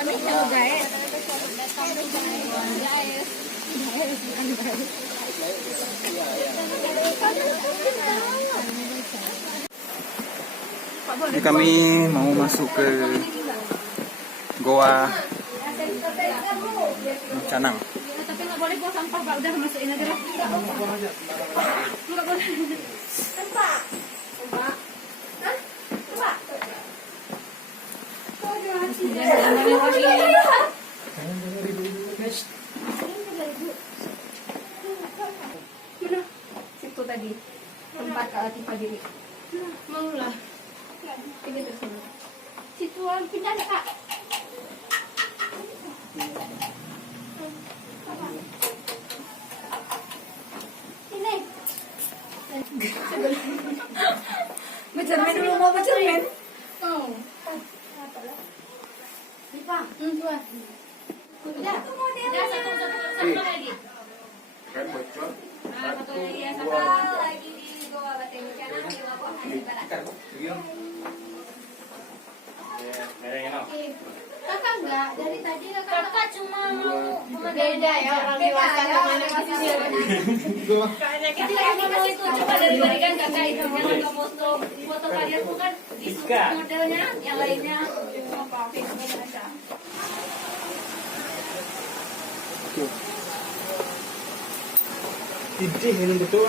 Kami tahu guys. Ini kami mau masuk ke Goa Canang. Tapi nggak boleh buang sampah Pak, udah masukin aja lah. Nggak boleh. Sampah. Sampah. Hah? Sampah. Mana? Situ tadi tempat tipe diri. Mau lah. Ini terus. Situan pindah deh Kak. Ini. Bercermin dulu, mau bercermin? Oh. Dipang. Tuan. Udah. Itu modelnya. Satu lagi. Kan bocor. Satu lagi ya, satu lagi di Goa Batu Canang di Labuan Barat. Kakak enggak, dari tadi kakak cuma mau beda ya orang dewasa mana masih kita lagi kasih tuh coba dari tadi kan kakak itu jangan nggak foto kalian bukan modelnya yang lainnya cuma pakai aja. Ini betul.